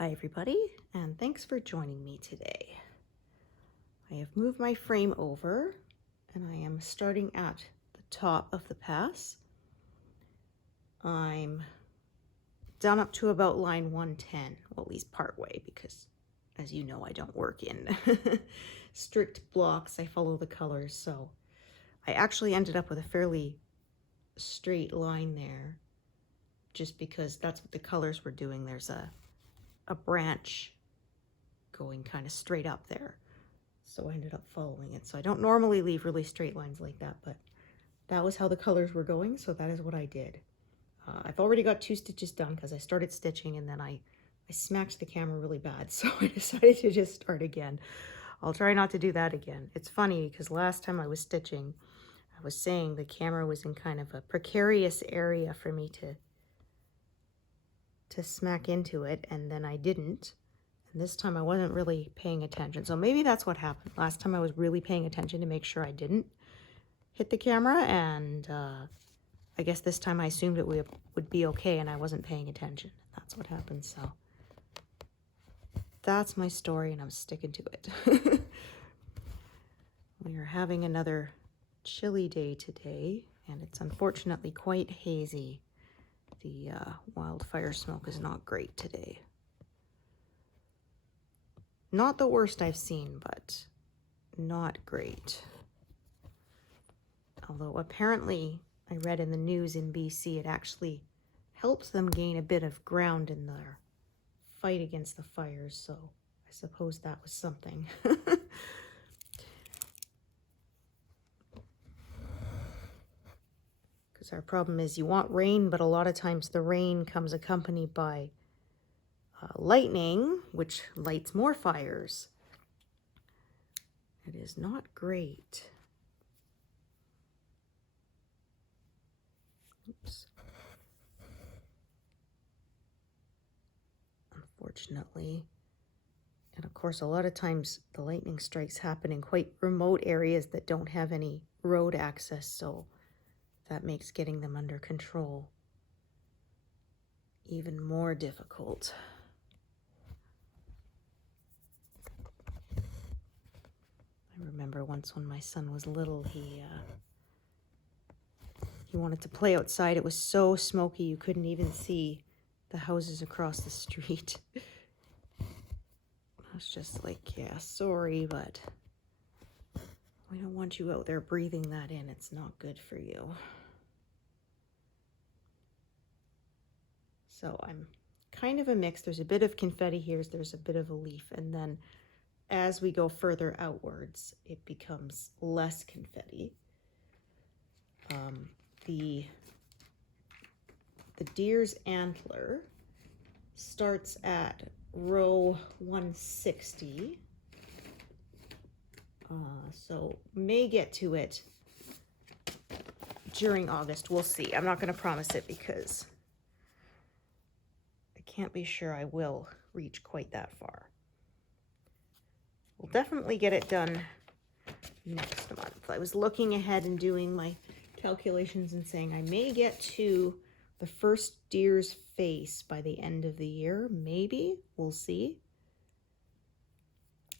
Hi everybody, and thanks for joining me today. I have moved my frame over and I am starting at the top of the pass. I'm done up to about line 110, well at least part way, because as you know I don't work in strict blocks. I follow the colors, so I actually ended up with a fairly straight line there just because that's what the colors were doing. There's a branch going kind of straight up there, so I ended up following it. So I don't normally leave really straight lines like that, but that was how the colors were going, so that is what I did. I've already got 2 stitches done because I started stitching and then I smacked the camera really bad, so I decided to just start again. I'll try not to do that again. It's funny because last time I was stitching, I was saying the camera was in kind of a precarious area for me to smack into it, and then I didn't. And this time I wasn't really paying attention. So maybe that's what happened. Last time I was really paying attention to make sure I didn't hit the camera, and I guess this time I assumed it would be okay and I wasn't paying attention. That's what happened. So that's my story and I'm sticking to it. We are having another chilly day today, and it's unfortunately quite hazy. The wildfire smoke is not great today. Not the worst I've seen, but not great. Although apparently, I read in the news in BC, it actually helps them gain a bit of ground in their fight against the fires, so I suppose that was something. Because our problem is you want rain, but a lot of times the rain comes accompanied by lightning, which lights more fires. It is not great. Oops. Unfortunately. And of course, a lot of times the lightning strikes happen in quite remote areas that don't have any road access, so that makes getting them under control even more difficult. I remember once when my son was little, he wanted to play outside. It was so smoky you couldn't even see the houses across the street. I was just like, yeah, sorry, but we don't want you out there breathing that in. It's not good for you. So I'm kind of a mix. There's a bit of confetti here, there's a bit of a leaf, and then as we go further outwards, it becomes less confetti. The deer's antler starts at row 160. So may get to it during August. We'll see. I'm not going to promise it because I can't be sure I will reach quite that far. We'll definitely get it done next month. I was looking ahead and doing my calculations and saying I may get to the first deer's face by the end of the year. Maybe. We'll see.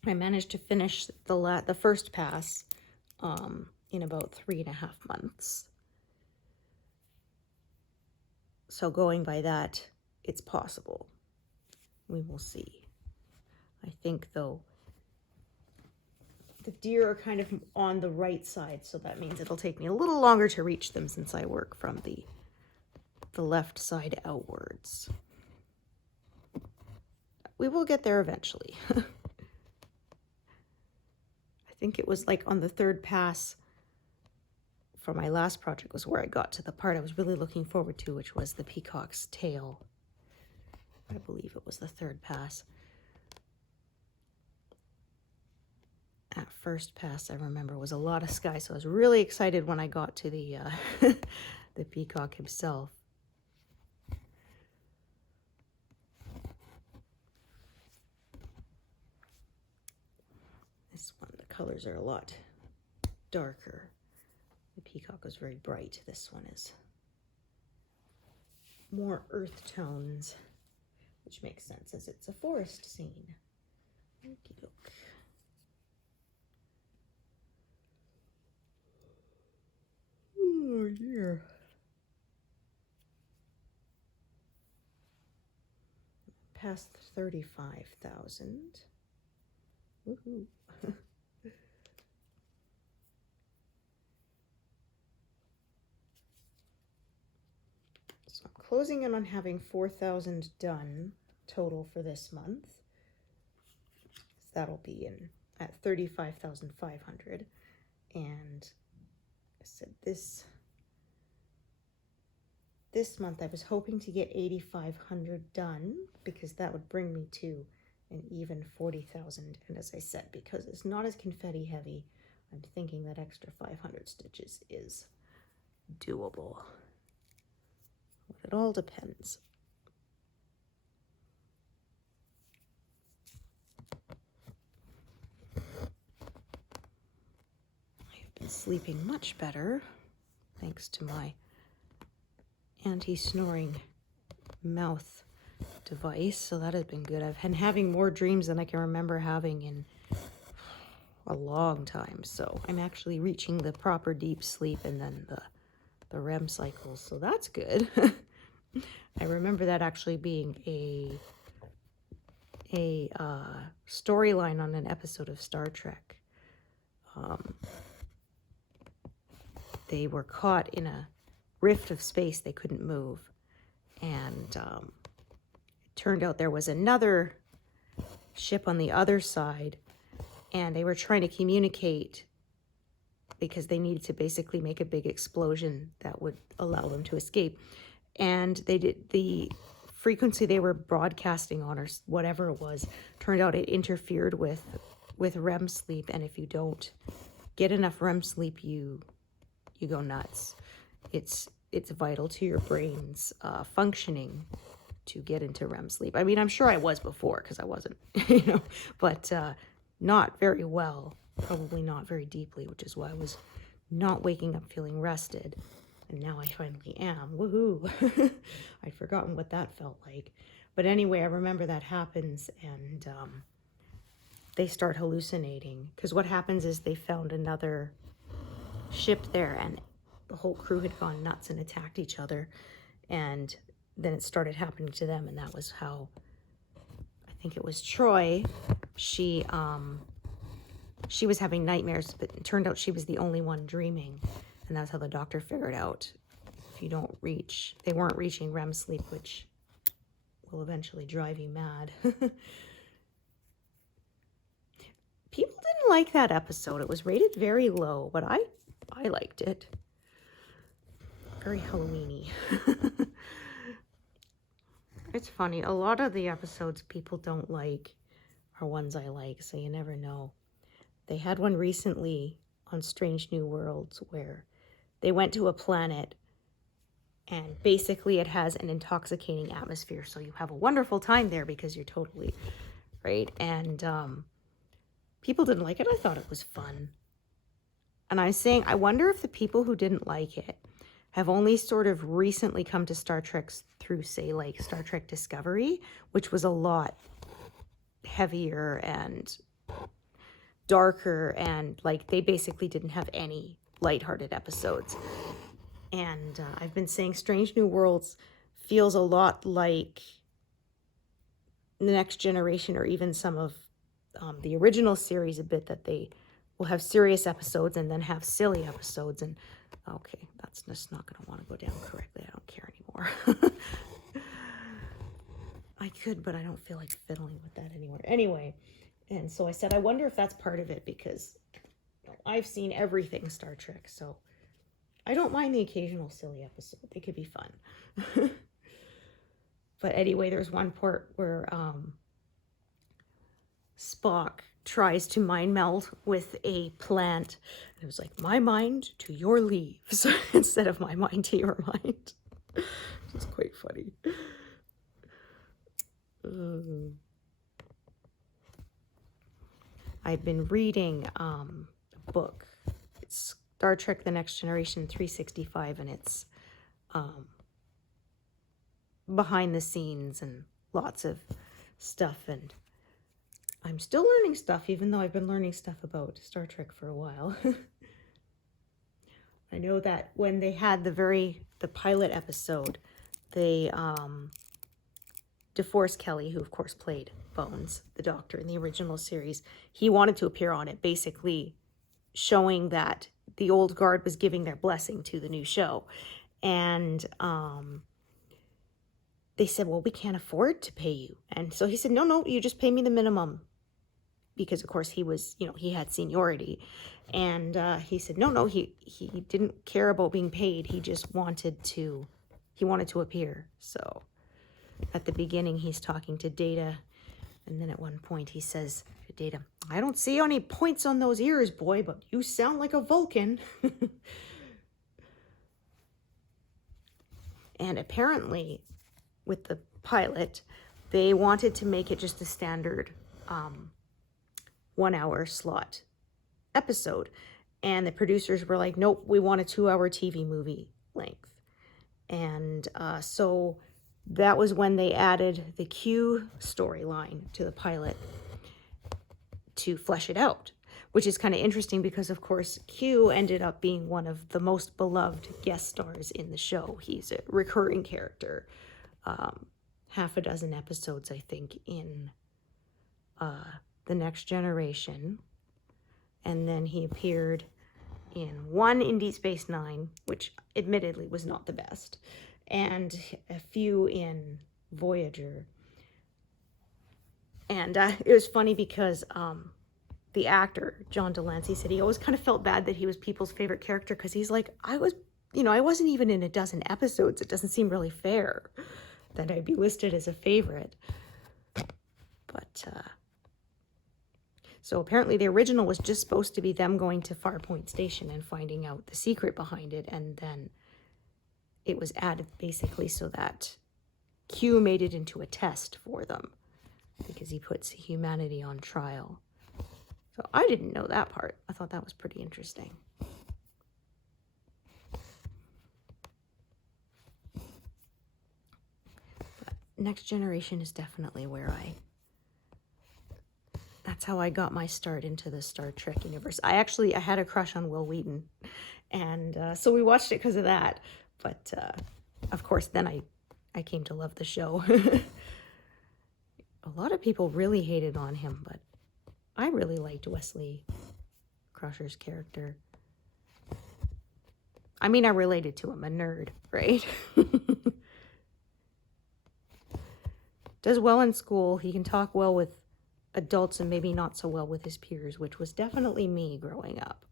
I managed to finish the first pass in about 3.5 months. So going by that, it's possible. We will see. I think, though, the deer are kind of on the right side, so that means it'll take me a little longer to reach them since I work from the left side outwards. We will get there eventually. I think it was like on the 3rd pass for my last project was where I got to the part I was really looking forward to, which was the peacock's tail. I believe it was the 3rd pass. At first pass, I remember, was a lot of sky, so I was really excited when I got to the the peacock himself. This one, the colors are a lot darker. The peacock was very bright. This one is more earth tones. which makes sense as it's a forest scene. Okey-doke. Oh dear. Past 35,000. Woohoo. So I'm closing in on having 4,000 done total for this month. So that'll be in at 35,500. And I said this month I was hoping to get 8,500 done because that would bring me to an even 40,000. And as I said, because it's not as confetti heavy, I'm thinking that extra 500 stitches is doable. But it all depends. I've been sleeping much better thanks to my anti-snoring mouth device, so that has been good. I've been having more dreams than I can remember having in a long time, so I'm actually reaching the proper deep sleep and then the REM cycles, so that's good. I remember that actually being a storyline on an episode of Star Trek. They were caught in a rift of space, they couldn't move, and it turned out there was another ship on the other side, and they were trying to communicate because they needed to basically make a big explosion that would allow them to escape. And they did, the frequency they were broadcasting on, or whatever it was, turned out it interfered with REM sleep, and if you don't get enough REM sleep, you go nuts. It's vital to your brain's functioning to get into REM sleep. I mean, I'm sure I was before because I wasn't, but not very well, probably not very deeply, which is why I was not waking up feeling rested. And now I finally am. Woohoo! I'd forgotten what that felt like. But anyway, I remember that happens, and they start hallucinating. Because what happens is they found another ship there, and the whole crew had gone nuts and attacked each other. And then it started happening to them, and that was how, I think it was Troy, she was having nightmares, but it turned out she was the only one dreaming. And that's how the doctor figured out if you don't reach, they weren't reaching REM sleep, which will eventually drive you mad. People didn't like that episode. It was rated very low, but I liked it. Very Halloween-y. It's funny. A lot of the episodes people don't like are ones I like, so you never know. They had one recently on Strange New Worlds where they went to a planet and basically it has an intoxicating atmosphere. So you have a wonderful time there because you're totally, right? And people didn't like it. I thought it was fun. And I'm saying, I wonder if the people who didn't like it have only sort of recently come to Star Trek through, say, like Star Trek Discovery, which was a lot heavier and darker, and like they basically didn't have any lighthearted episodes. And I've been saying Strange New Worlds feels a lot like The Next Generation, or even some of the original series a bit, that they will have serious episodes and then have silly episodes. And okay, that's just not going to want to go down correctly. I don't care anymore. I could, but I don't feel like fiddling with that anymore. Anyway, and so I said, I wonder if that's part of it, because I've seen everything Star Trek, so I don't mind the occasional silly episode. They could be fun. But anyway, there's one part where Spock tries to mind meld with a plant. And it was like, my mind to your leaves instead of my mind to your mind. It's quite funny. I've been reading a book. It's Star Trek The Next Generation 365, and it's behind the scenes and lots of stuff, and I'm still learning stuff, even though I've been learning stuff about Star Trek for a while. I know that when they had the pilot episode, they, DeForest Kelley, who of course played Bones, the Doctor in the original series, he wanted to appear on it, basically showing that the old guard was giving their blessing to the new show. And they said, well, we can't afford to pay you. And so he said, no, you just pay me the minimum. Because of course he was, he had seniority. And he said, no, he didn't care about being paid. He just wanted to appear. So at the beginning, he's talking to Data. And then at one point he says to Data, I don't see any points on those ears, boy, but you sound like a Vulcan. And apparently, with the pilot, they wanted to make it just a standard 1 hour slot episode. And the producers were like, nope, we want a 2 hour TV movie length. And so that was when they added the Q storyline to the pilot to flesh it out, which is kind of interesting because, of course, Q ended up being one of the most beloved guest stars in the show. He's a recurring character, half a dozen episodes, I think, in The Next Generation. And then he appeared in one in Deep Space Nine, which admittedly was not the best, and a few in Voyager. And it was funny because the actor, John Delancey, said he always kind of felt bad that he was people's favorite character because he's like, I wasn't even in a dozen episodes. It doesn't seem really fair that I'd be listed as a favorite. But, so apparently the original was just supposed to be them going to Farpoint Station and finding out the secret behind it, and then it was added basically so that Q made it into a test for them because he puts humanity on trial. So I didn't know that part. I thought that was pretty interesting. But Next Generation is definitely where that's how I got my start into the Star Trek universe. I had a crush on Will Wheaton, and so we watched it because of that. But of course, then I came to love the show. A lot of people really hated on him, but I really liked Wesley Crusher's character. I mean, I related to him, a nerd, right? Does well in school. He can talk well with adults and maybe not so well with his peers, which was definitely me growing up.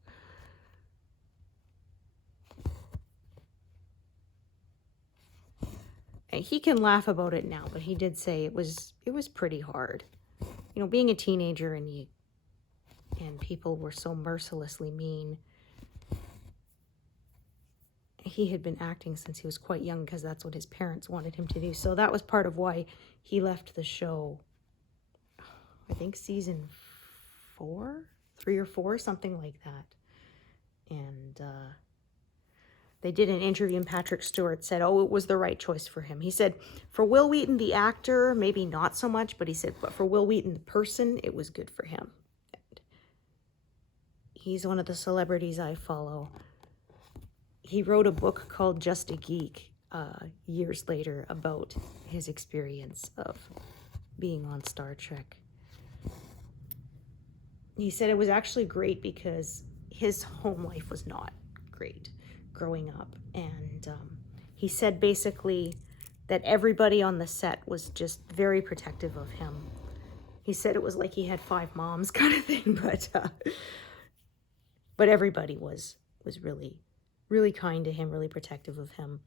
And he can laugh about it now, but he did say it was pretty hard. Being a teenager and people were so mercilessly mean. He had been acting since he was quite young because that's what his parents wanted him to do. So that was part of why he left the show. I think season 3 or 4, something like that. And they did an interview and Patrick Stewart said, it was the right choice for him. He said, for Will Wheaton, the actor, maybe not so much, but he said, but for Will Wheaton, the person, it was good for him. And he's one of the celebrities I follow. He wrote a book called Just a Geek years later about his experience of being on Star Trek. He said it was actually great because his home life was not great growing up. And he said basically that everybody on the set was just very protective of him. He said it was like he had 5 moms kind of thing, but everybody was really, really kind to him, really protective of him.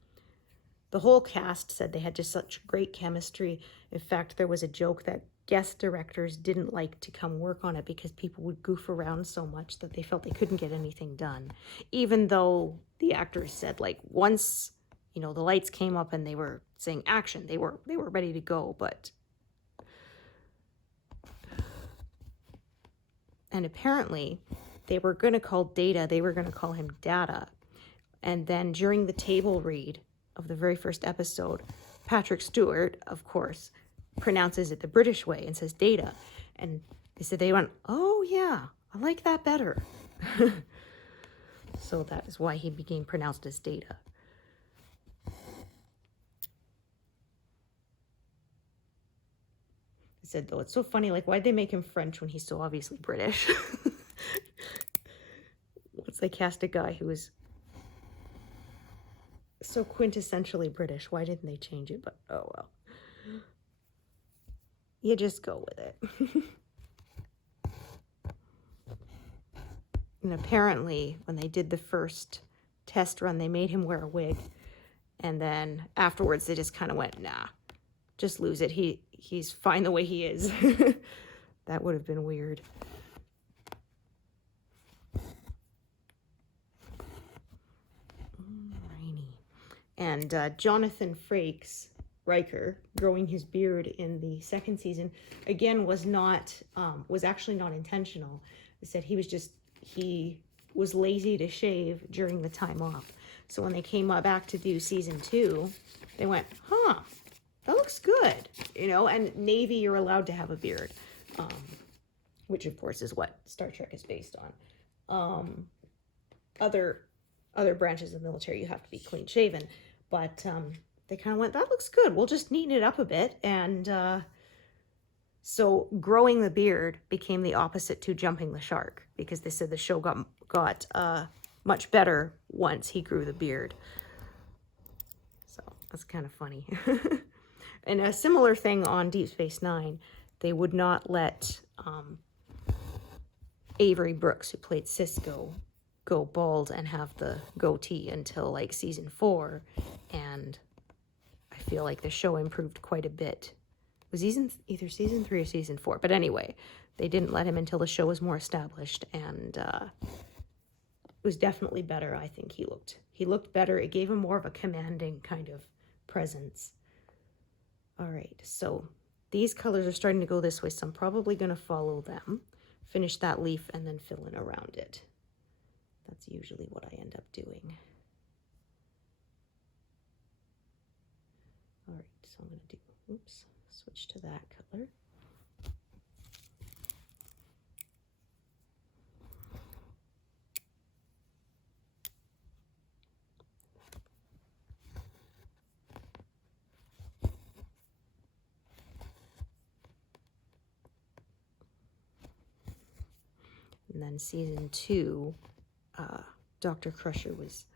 The whole cast said they had just such great chemistry. In fact, there was a joke that guest directors didn't like to come work on it because people would goof around so much that they felt they couldn't get anything done. Even though the actors said, like, once, the lights came up and they were saying action, they were ready to go, but... And apparently, they were going to call Data, they were going to call him Data. And then during the table read of the very first episode, Patrick Stewart, of course, pronounces it the British way and says data. And they said they went, oh yeah, I like that better. So that is why he became pronounced as data. I said, though, it's so funny, like, why'd they make him French when he's so obviously British? Once they cast a guy who was so quintessentially British, why didn't they change it? But, oh well. You just go with it. And apparently, when they did the first test run, they made him wear a wig. And then afterwards, they just kind of went, nah, just lose it. He's fine the way he is. That would have been weird. Rainy. And Jonathan Frakes, Riker, growing his beard in the second season, again, was actually not intentional. They said he was lazy to shave during the time off. So when they came back to do season 2, they went, huh, that looks good, you know. And Navy, you're allowed to have a beard, which of course is what Star Trek is based on. Other branches of the military, you have to be clean shaven, but they kind of went, that looks good, we'll just neaten it up a bit. And so growing the beard became the opposite to jumping the shark, because they said the show got much better once he grew the beard. So that's kind of funny. And a similar thing on Deep Space Nine, they would not let Avery Brooks, who played Cisco, go bald and have the goatee until like season 4. And I feel like the show improved quite a bit. It was either season 3 or season 4. But anyway, they didn't let him until the show was more established. And it was definitely better. I think he looked better. It gave him more of a commanding kind of presence. All right, so these colors are starting to go this way, so I'm probably going to follow them, finish that leaf, and then fill in around it. That's usually what I end up doing. All right, so I'm going to do, switch to that color. And then season 2, Dr. Crusher was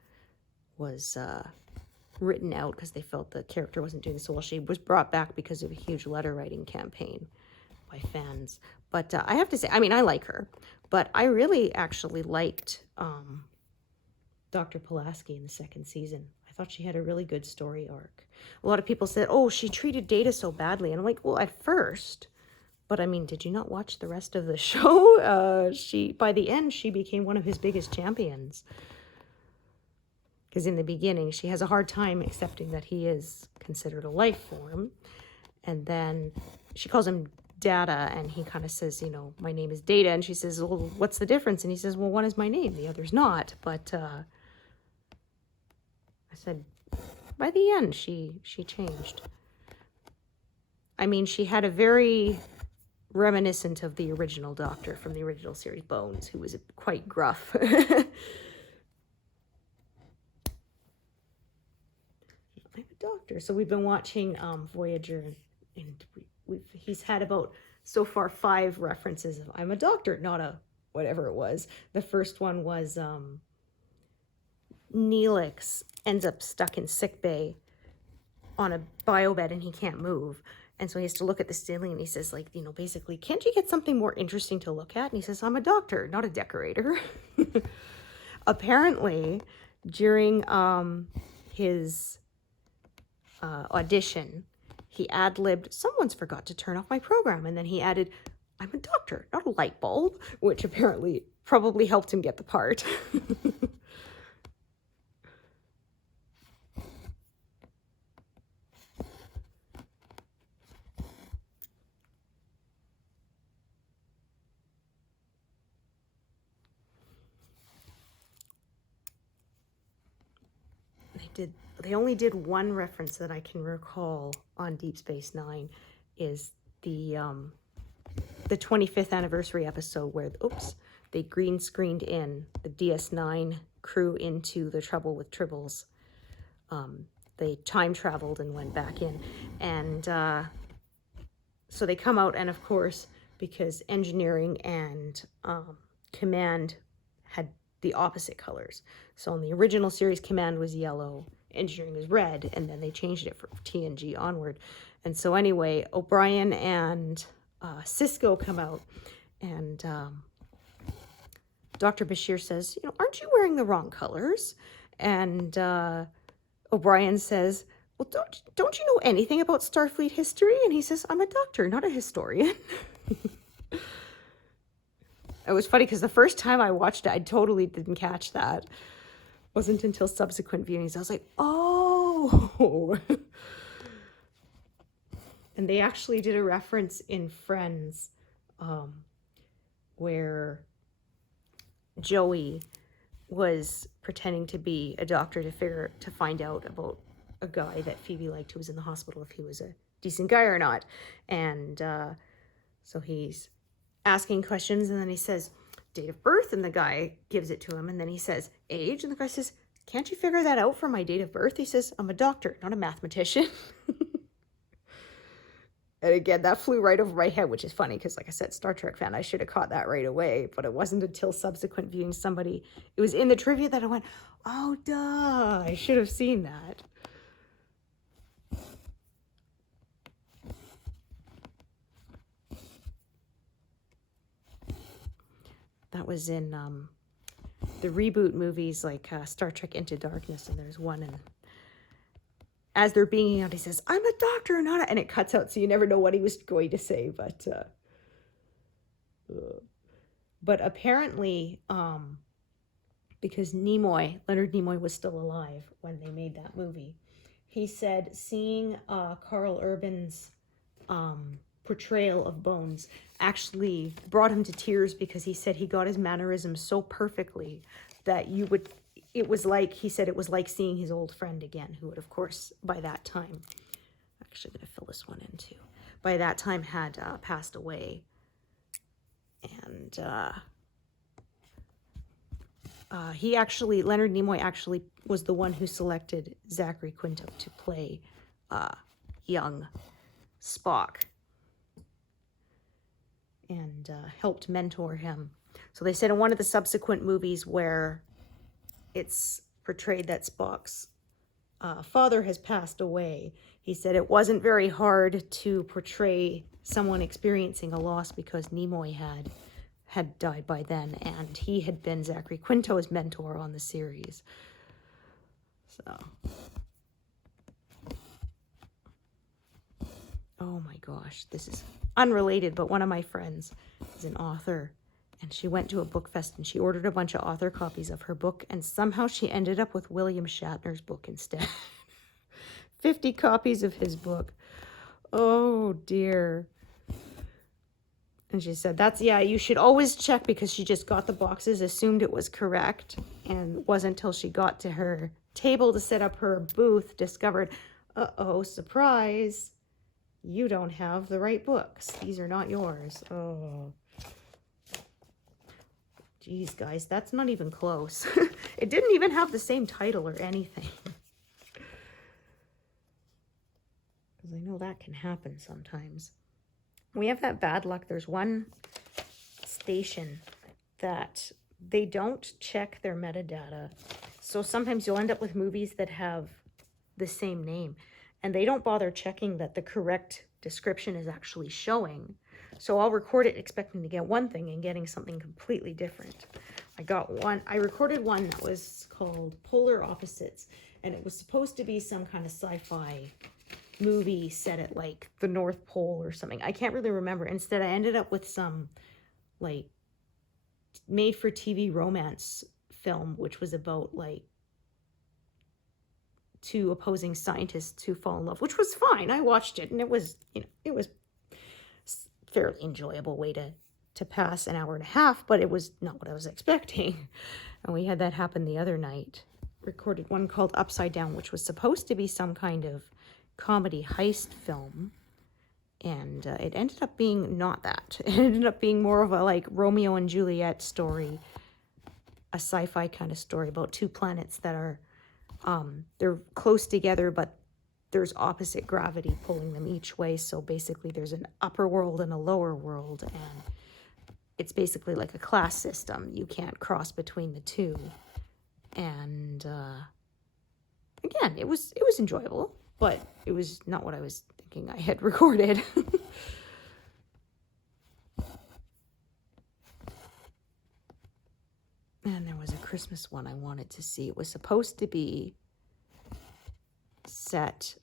written out because they felt the character wasn't doing so well. She was brought back because of a huge letter writing campaign by fans. But I have to say, I mean, I like her, but I really actually liked Dr. Pulaski in the second season. I thought she had a really good story arc. A lot of people said, oh, she treated Data so badly. And I'm like, well, at first. But I mean, did you not watch the rest of the show? By the end, she became one of his biggest champions. Because in the beginning, she has a hard time accepting that he is considered a life form. And then she calls him Data, and he kind of says, you know, my name is Data. And she says, well, what's the difference? And he says, well, one is my name, the other's not. But I said, by the end, she changed. I mean, she had a very reminiscent of the original Doctor from the original series, Bones, who was quite gruff. I'm a doctor. So we've been watching Voyager, and he's had about, so far, 5 references of I'm a doctor, not a whatever it was. The first one was Neelix ends up stuck in sickbay on a biobed and he can't move. And so he has to look at the ceiling and he says, like, you know, basically, can't you get something more interesting to look at? And he says, I'm a doctor, not a decorator. Apparently, during his audition, he ad-libbed, someone's forgot to turn off my program. And then he added, I'm a doctor, not a light bulb, which apparently probably helped him get the part. They only did one reference that I can recall on Deep Space Nine, is the 25th anniversary episode where, oops, they green screened in the DS9 crew into the Trouble with Tribbles. They time traveled and went back in. And so they come out, and of course, because engineering and command had the opposite colors. So in the original series, command was yellow, engineering was red, and then they changed it for TNG onward. And so anyway, O'Brien and Cisco come out, and Dr. Bashir says, aren't you wearing the wrong colors? And O'Brien says, well, don't you know anything about Starfleet history? And he says, I'm a doctor, not a historian. It was funny because the first time I watched it, I totally didn't catch that. It wasn't until subsequent viewings I was like, oh. And they actually did a reference in Friends where Joey was pretending to be a doctor to find out about a guy that Phoebe liked who was in the hospital, if he was a decent guy or not. And so he's asking questions, and then he says date of birth, and the guy gives it to him, and then he says age, and the guy says, can't you figure that out for my date of birth? He says, I'm a doctor, not a mathematician. And again, that flew right over my head, which is funny because, like I said, Star Trek fan, I should have caught that right away. But it wasn't until subsequent viewing it was in the trivia that I went, oh, duh, I should have seen that. That was in the reboot movies like Star Trek Into Darkness, and there's one in as they're being out, he says, I'm a doctor, not a... And it cuts out, so you never know what he was going to say. But apparently, because Leonard Nimoy was still alive when they made that movie, he said seeing Carl Urban's portrayal of Bones actually brought him to tears, because he said he got his mannerisms so perfectly that it was like seeing his old friend again, who had, of course, by that time, actually going to fill this one in too, by that time had passed away. And Leonard Nimoy actually was the one who selected Zachary Quinto to play young Spock, and helped mentor him. So they said in one of the subsequent movies where it's portrayed that Spock's father has passed away, he said it wasn't very hard to portray someone experiencing a loss because Nimoy had died by then, and he had been Zachary Quinto's mentor on the series. So, oh my gosh, this is unrelated, but one of my friends is an author, and she went to a book fest and she ordered a bunch of author copies of her book, and somehow she ended up with William Shatner's book instead. 50 copies of his book. Oh dear. And she said, you should always check, because she just got the boxes, assumed it was correct, and it wasn't until she got to her table to set up her booth, discovered, uh-oh, surprise, you don't have the right books. These are not yours. Oh. Geez, guys, that's not even close. It didn't even have the same title or anything. Because I know that can happen sometimes. We have that bad luck. There's one station that they don't check their metadata. So sometimes you'll end up with movies that have the same name, and they don't bother checking that the correct description is actually showing. So I'll record it expecting to get one thing and getting something completely different. I recorded one that was called Polar Opposites, and it was supposed to be some kind of sci-fi movie set at like the North Pole or something. I can't really remember. Instead, I ended up with some like made for TV romance film, which was about like two opposing scientists who fall in love, which was fine. I watched it, and it was, it was fairly enjoyable way to pass an hour and a half, but it was not what I was expecting. And we had that happen the other night. Recorded one called Upside Down, which was supposed to be some kind of comedy heist film, And it ended up being not that. It ended up being more of a like Romeo and Juliet story, a sci-fi kind of story about two planets that are, they're close together, but there's opposite gravity pulling them each way. So basically there's an upper world and a lower world, and it's basically like a class system. You can't cross between the two. And again, it was enjoyable, but it was not what I was thinking I had recorded. And there was a Christmas one I wanted to see. It was supposed to be set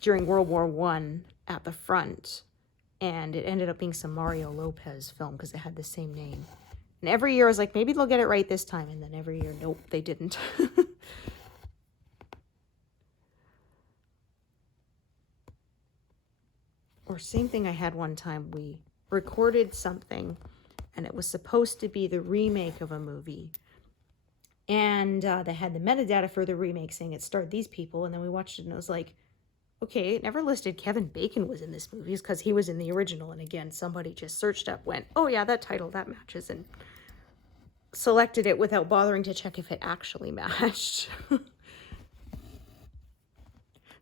during World War I at the front, and it ended up being some Mario Lopez film because it had the same name. And every year I was like, maybe they'll get it right this time, and then every year, nope, they didn't. Or same thing I had one time, we recorded something, and it was supposed to be the remake of a movie. And they had the metadata for the remake saying it starred these people, and then we watched it, and it was like, okay, it never listed Kevin Bacon was in this movie because he was in the original. And again, somebody just searched up, went, oh yeah, that title, that matches, and selected it without bothering to check if it actually matched.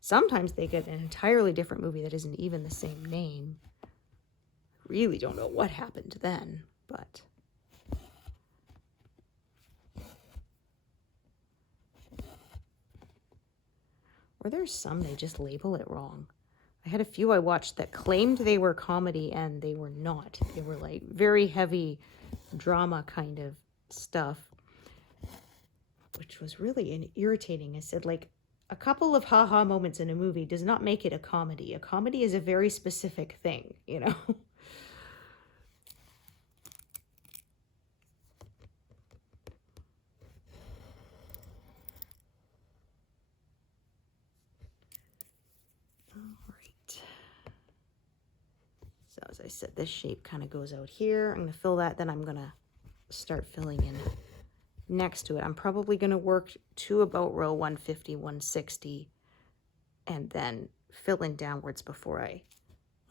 Sometimes they get an entirely different movie that isn't even the same name. Really don't know what happened then, but... Or there's some they just label it wrong. I had a few I watched that claimed they were comedy, and they were not. They were like very heavy drama kind of stuff, which was really irritating. I said, like, a couple of haha moments in a movie does not make it a comedy. A comedy is a very specific thing, you know? So as I said, this shape kind of goes out here. I'm going to fill that, then I'm going to start filling in next to it. I'm probably going to work to about row 150, 160, and then fill in downwards before I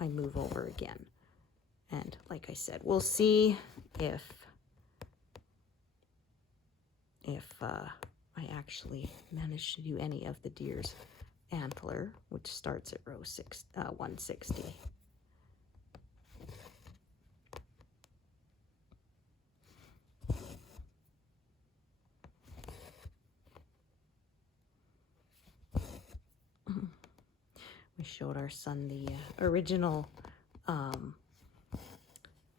move over again. And like I said, we'll see if I actually manage to do any of the deer's antler, which starts at row 160. We showed our son the original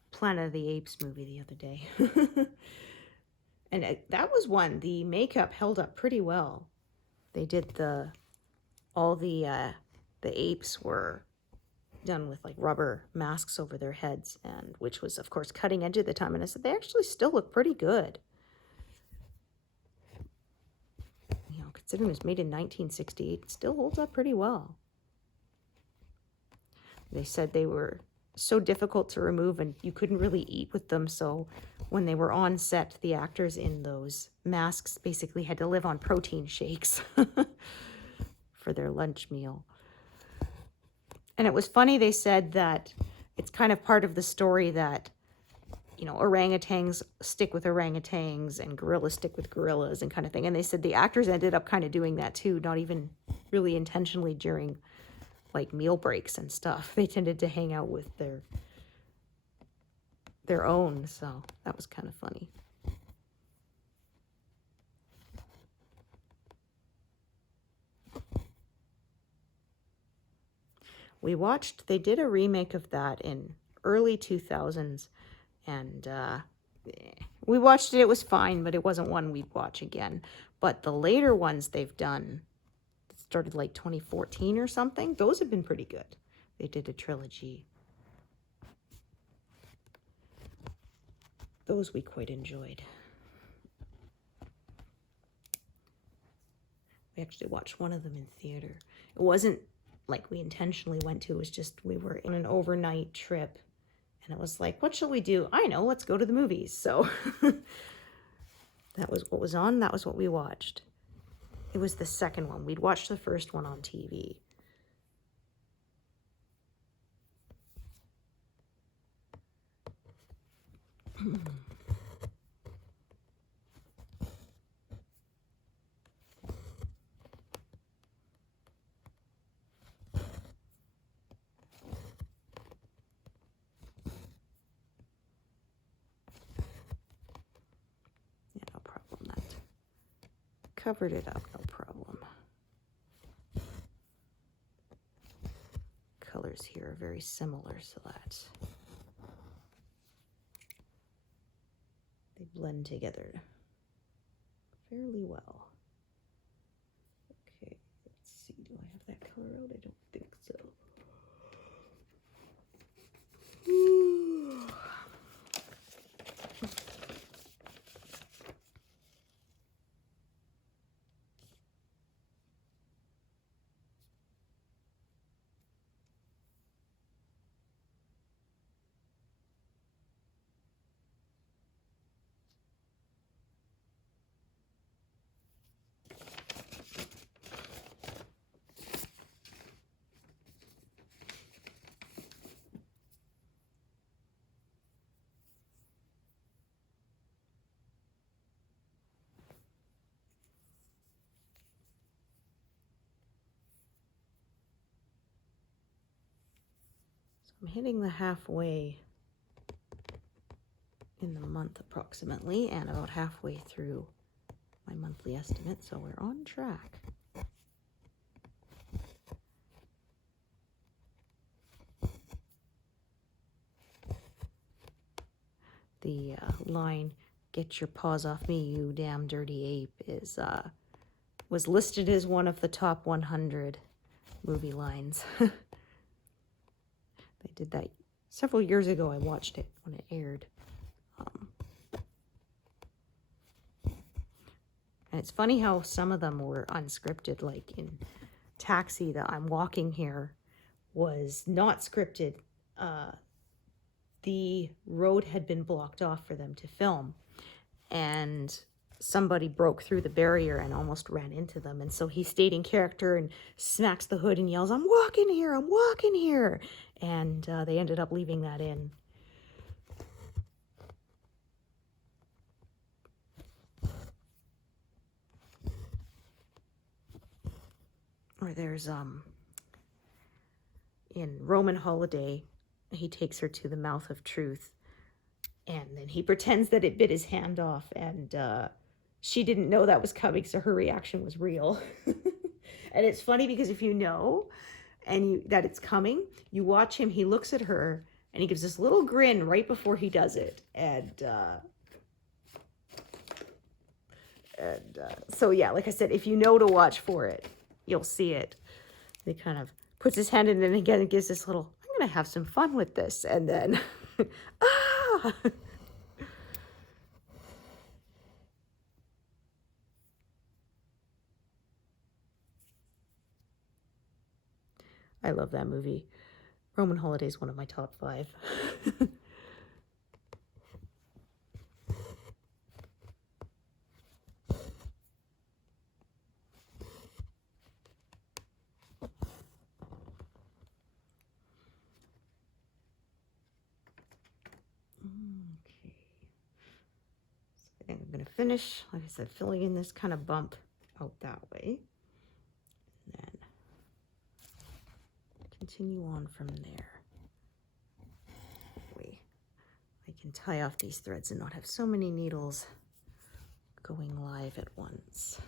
Planet of the Apes movie the other day. And that was one, the makeup held up pretty well. They did all the apes were done with like rubber masks over their heads, and which was of course cutting edge at the time, and I said they actually still look pretty good. You know, considering it was made in 1968, it still holds up pretty well. They said they were so difficult to remove and you couldn't really eat with them, so when they were on set, the actors in those masks basically had to live on protein shakes for their lunch meal. And it was funny, they said that it's kind of part of the story that, you know, orangutans stick with orangutans and gorillas stick with gorillas and kind of thing. And they said the actors ended up kind of doing that too, not even really intentionally during like meal breaks and stuff. They tended to hang out with their own, so that was kind of funny. We watched, they did a remake of that in early 2000s, and we watched it. It was fine, but it wasn't one we'd watch again. But the later ones they've done, started like 2014 or something, those have been pretty good. They did a trilogy. Those we quite enjoyed. We actually watched one of them in theater. It wasn't like we intentionally went to, it was just we were in an overnight trip, and it was like, what shall we do? I know, let's go to the movies. So that was what was on, that was what we watched. It was the second one. We'd watched the first one on TV. no problem. That covered it up, no problem. Colors here are very similar, so that they blend together fairly well. Okay, let's see. Do I have that color out? I don't think so. I'm hitting the halfway in the month approximately, and about halfway through my monthly estimate, so we're on track. The line, "Get your paws off me, you damn dirty ape," was listed as one of the top 100 movie lines. They did that several years ago. I watched it when it aired. And it's funny how some of them were unscripted, like in Taxi, that I'm walking here was not scripted. The road had been blocked off for them to film, and somebody broke through the barrier and almost ran into them. And so he stayed in character and smacks the hood and yells, "I'm walking here, I'm walking here." And they ended up leaving that in. Or there's, in Roman Holiday, he takes her to the mouth of truth, and then he pretends that it bit his hand off, and she didn't know that was coming, so her reaction was real. And it's funny because if you know that it's coming, you watch him, he looks at her, and he gives this little grin right before he does it. And so yeah, like I said, if you know to watch for it, you'll see it. He kind of puts his hand in, and again gives this little, "I'm gonna have some fun with this," and then ah. I love that movie. Roman Holiday is one of my top 5. Okay. So I think I'm going to finish, like I said, filling in this kind of bump out that way. And then continue on from there. I can tie off these threads and not have so many needles going live at once.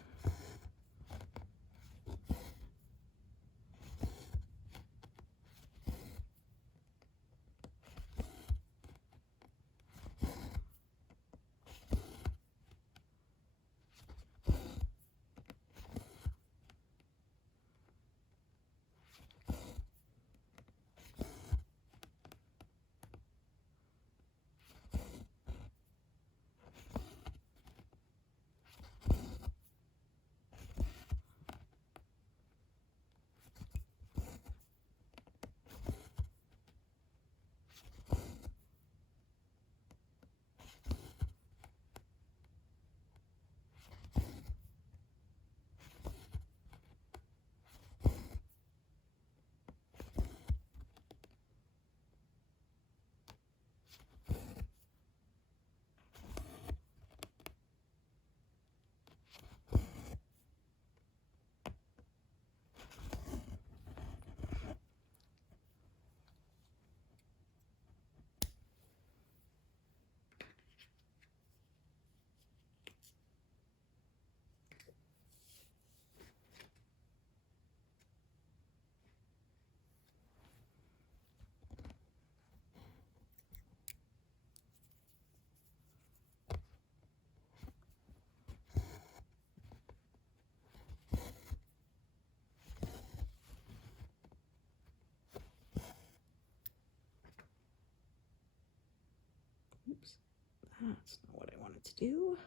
That's not what I wanted to do.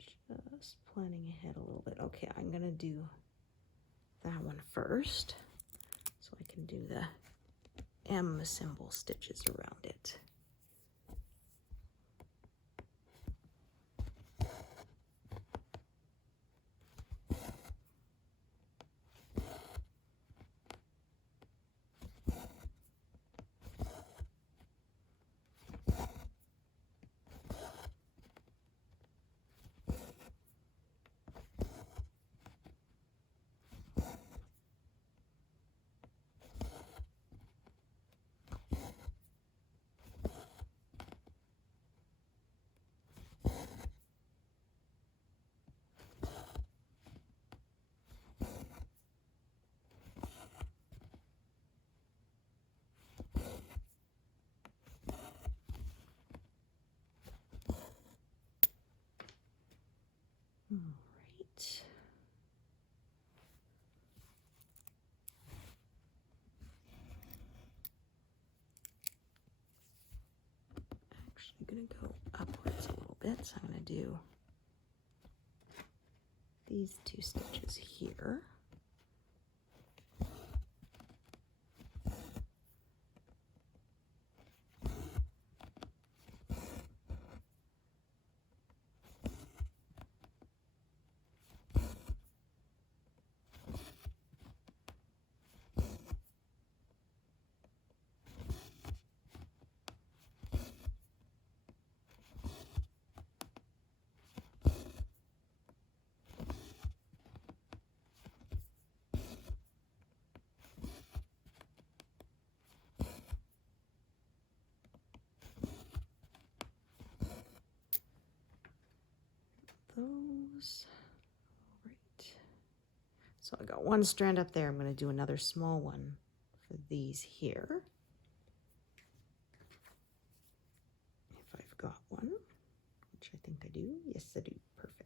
Okay. Just planning ahead a little bit. Okay, I'm gonna do that one first, so I can do the M symbol stitches around it. All right. Actually going to go upwards a little bit, so I'm going to do these 2 stitches here. Those. All right. So I got 1 strand up there. I'm going to do another small one for these here. If I've got one, which I think I do. Yes, I do. Perfect.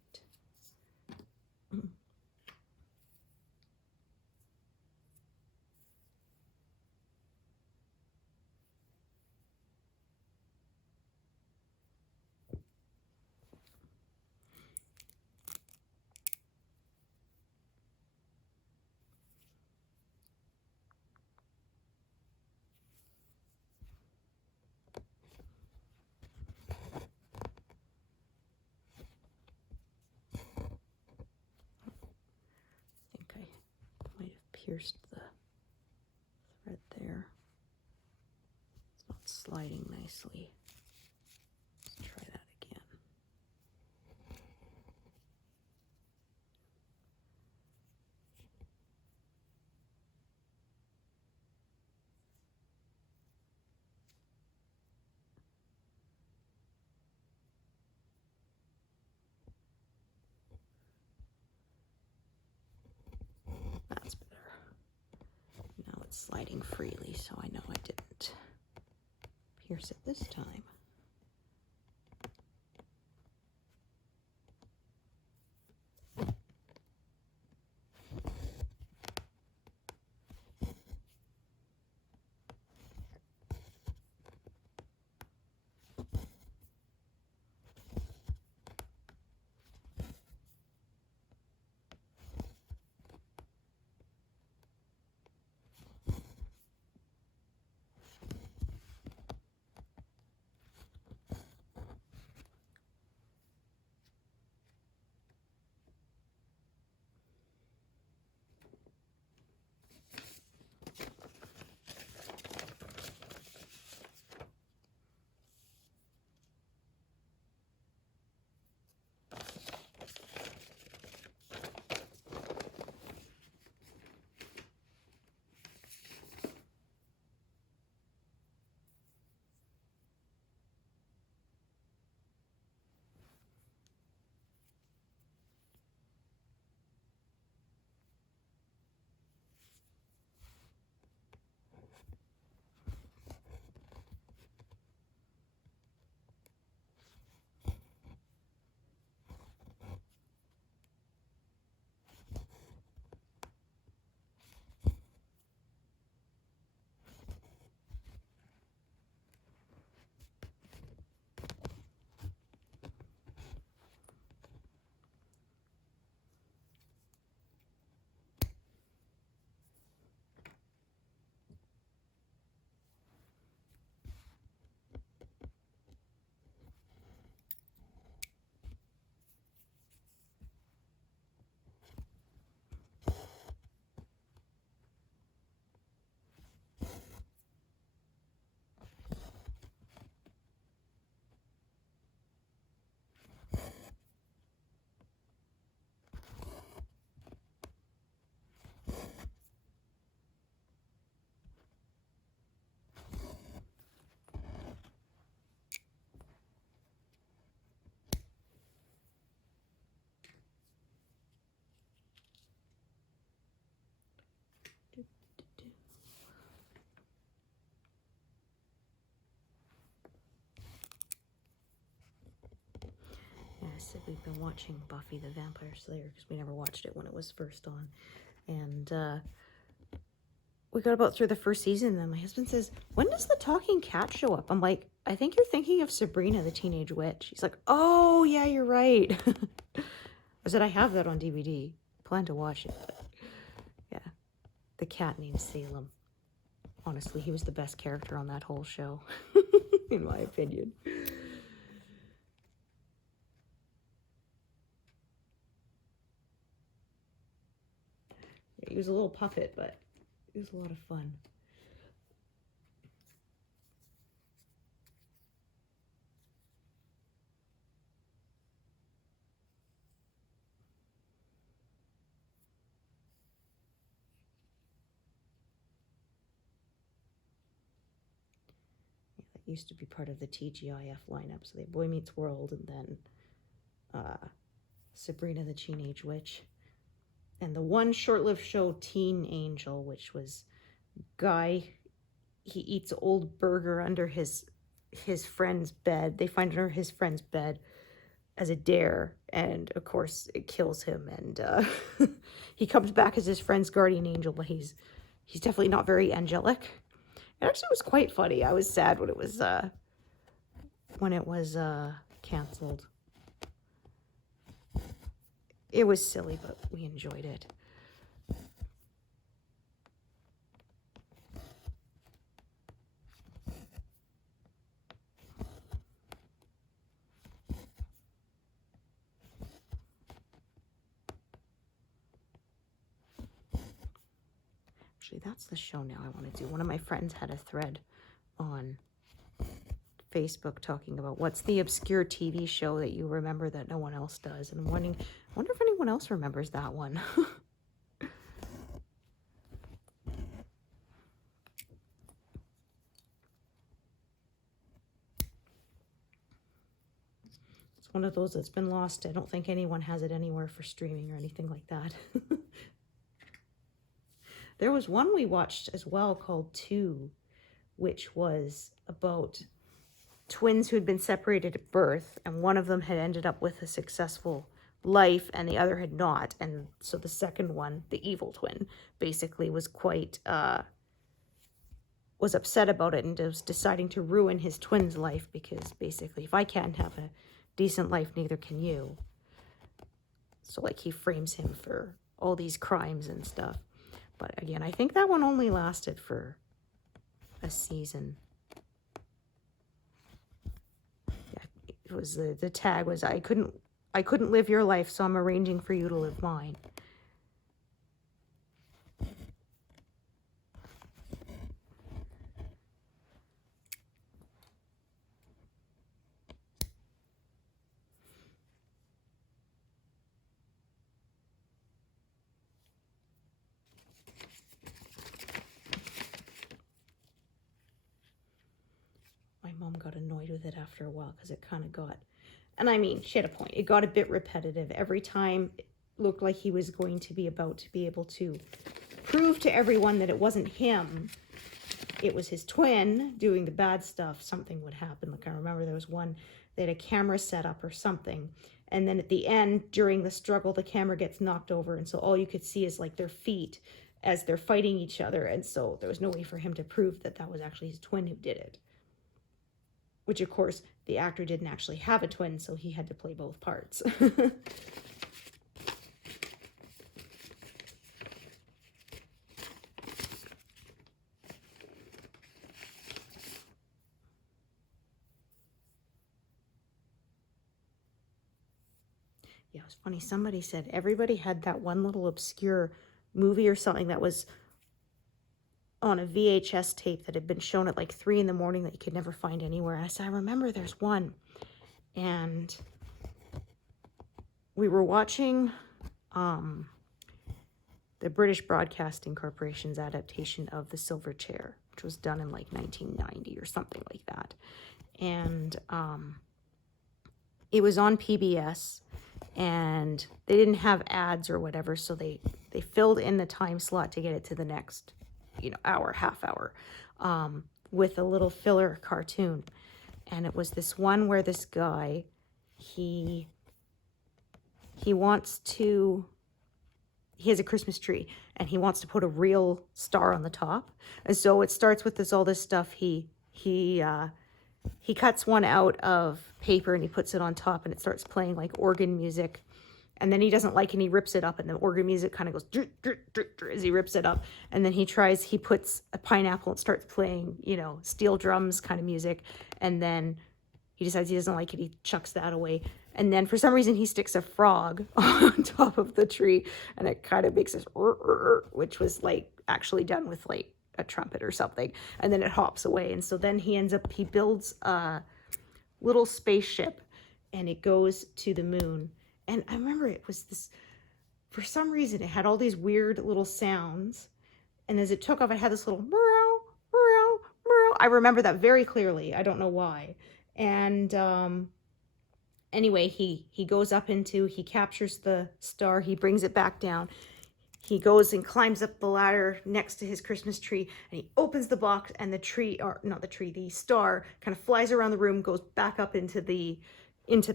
Pierced the thread there. It's not sliding nicely. Let's try that again. That's better. Now it's sliding freely, so I know I didn't pierce it this time. said we've been watching Buffy the Vampire Slayer because we never watched it when it was first on. And we got about through the first season, and then my husband says, when does the talking cat show up? I'm like, I think you're thinking of Sabrina the Teenage Witch. He's like, oh, yeah, you're right. I said, I have that on DVD. Plan to watch it. But yeah, the cat named Salem. Honestly, he was the best character on that whole show, in my opinion. Yeah, he was a little puppet, but it was a lot of fun. Used to be part of the TGIF lineup. So they had Boy Meets World, and then Sabrina the Teenage Witch, and the one short-lived show Teen Angel, which was guy, he eats old burger under his friend's bed. They find it under his friend's bed as a dare, and of course it kills him, and he comes back as his friend's guardian angel, but he's definitely not very angelic. It actually was quite funny. I was sad when it was canceled. It was silly, but we enjoyed it. Actually, that's the show now I want to do. One of my friends had a thread on Facebook talking about what's the obscure TV show that you remember that no one else does. And I'm wondering, I wonder if anyone else remembers that one. It's one of those that's been lost. I don't think anyone has it anywhere for streaming or anything like that. There was one we watched as well called Two, which was about twins who had been separated at birth, and one of them had ended up with a successful life and the other had not. And so the second one, the evil twin, basically was quite was upset about it and was deciding to ruin his twin's life, because basically, if I can't have a decent life, neither can you. So like he frames him for all these crimes and stuff. But again, I think that one only lasted for a season. Yeah, it was the tag was I couldn't live your life, so I'm arranging for you to live mine. My mom got annoyed with it after a while because it kind of got, and I mean, she had a point. It got a bit repetitive. Every time it looked like he was going to be about to be able to prove to everyone that it wasn't him, it was his twin doing the bad stuff, something would happen. Like I remember there was one, they had a camera set up or something, and then at the end, during the struggle, the camera gets knocked over, and so all you could see is like their feet as they're fighting each other, and so there was no way for him to prove that that was actually his twin who did it. Which, of course, the actor didn't actually have a twin, so he had to play both parts. Yeah, it was funny. Somebody said everybody had that one little obscure movie or something that was on a VHS tape that had been shown at like 3 in the morning that you could never find anywhere. I said, I remember there's one. And we were watching the British Broadcasting Corporation's adaptation of The Silver Chair, which was done in like 1990 or something like that. And it was on PBS, and they didn't have ads or whatever, so they filled in the time slot to get it to the next hour, half hour, with a little filler cartoon. And it was this one where this guy, he he has a Christmas tree and he wants to put a real star on the top. And so it starts with all this stuff. He cuts one out of paper and he puts it on top and it starts playing like organ music. And then he doesn't like it and he rips it up and the organ music kind of goes as he rips it up. And then he puts a pineapple and starts playing, steel drums kind of music. And then he decides he doesn't like it. He chucks that away. And then for some reason he sticks a frog on top of the tree and it kind of makes this, which was like actually done with like a trumpet or something. And then it hops away. And so then he builds a little spaceship and it goes to the moon. And I remember it was this, for some reason, it had all these weird little sounds. And as it took off, it had this little meow, meow, meow. I remember that very clearly. I don't know why. And anyway, he goes up he captures the star. He brings it back down. He goes and climbs up the ladder next to his Christmas tree. And he opens the box and the star kind of flies around the room, goes back up into the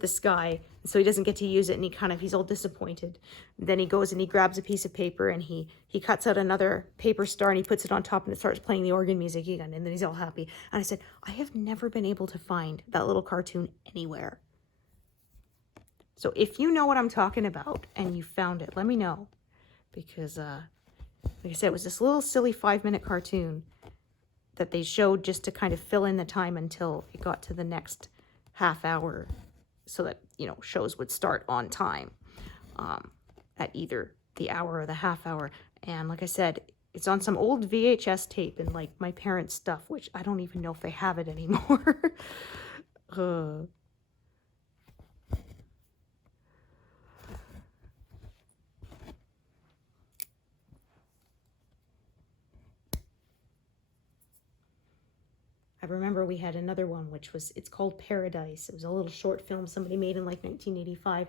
sky, so he doesn't get to use it, and he's all disappointed. Then he goes and he grabs a piece of paper and he cuts out another paper star and he puts it on top and it starts playing the organ music again, and then he's all happy. And I said, I have never been able to find that little cartoon anywhere. So if you know what I'm talking about and you found it, let me know, because like I said, it was this little silly 5-minute cartoon that they showed just to kind of fill in the time until it got to the next half hour, so that shows would start on time at either the hour or the half hour. And like I said, it's on some old VHS tape and like my parents' stuff, which I don't even know if they have it anymore. I remember we had another one, it's called Paradise. It was a little short film somebody made in like 1985.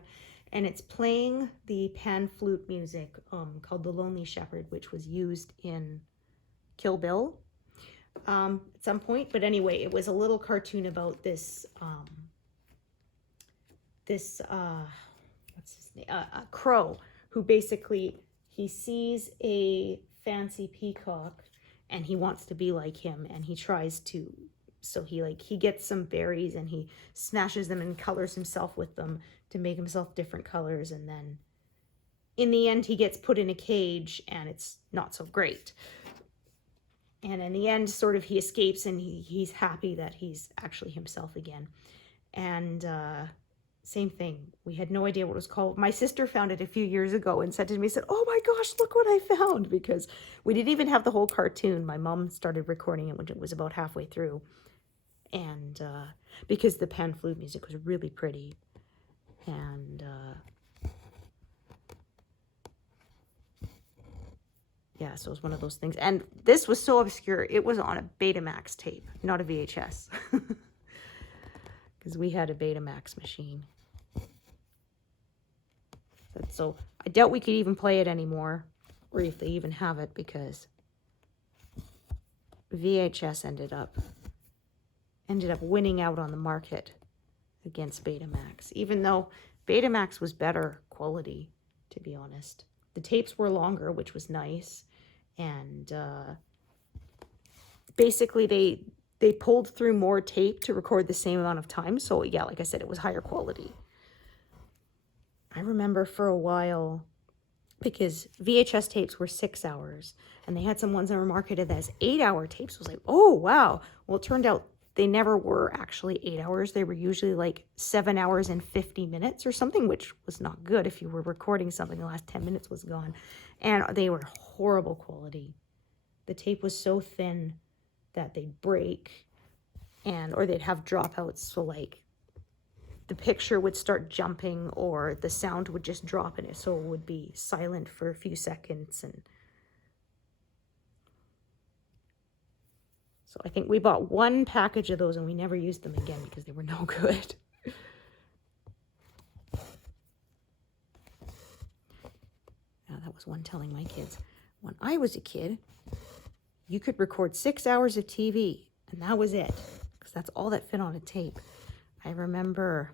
And it's playing the pan flute music called The Lonely Shepherd, which was used in Kill Bill at some point. But anyway, it was a little cartoon about this, what's his name? A crow who basically, he sees a fancy peacock and he wants to be like him, and he tries to, so he gets some berries and he smashes them and colors himself with them to make himself different colors, and then in the end he gets put in a cage and it's not so great. And in the end, sort of, he escapes and he's happy that he's actually himself again. And same thing. We had no idea what it was called. My sister found it a few years ago and said to me, oh my gosh, look what I found, because we didn't even have the whole cartoon. My mom started recording it when it was about halfway through. And because the pan flute music was really pretty. And yeah, so it was one of those things. And this was so obscure. It was on a Betamax tape, not a VHS. Because we had a Betamax machine. So I doubt we could even play it anymore, or if they even have it, because VHS ended up winning out on the market against Betamax, even though Betamax was better quality, to be honest. The tapes were longer, which was nice, and basically they pulled through more tape to record the same amount of time. So yeah, like I said, it was higher quality. I remember for a while, because VHS tapes were 6 hours, and they had some ones that were marketed as 8-hour tapes. I was like, oh, wow. Well, it turned out they never were actually 8 hours. They were usually like 7 hours and 50 minutes or something, which was not good. If you were recording something, the last 10 minutes was gone. And they were horrible quality. The tape was so thin that they'd break, or they'd have dropouts. So like the picture would start jumping, or the sound would just drop in it, so it would be silent for a few seconds. And so I think we bought one package of those and we never used them again because they were no good. Now that was one telling my kids, when I was a kid, you could record 6 hours of TV and that was it, because that's all that fit on a tape. I remember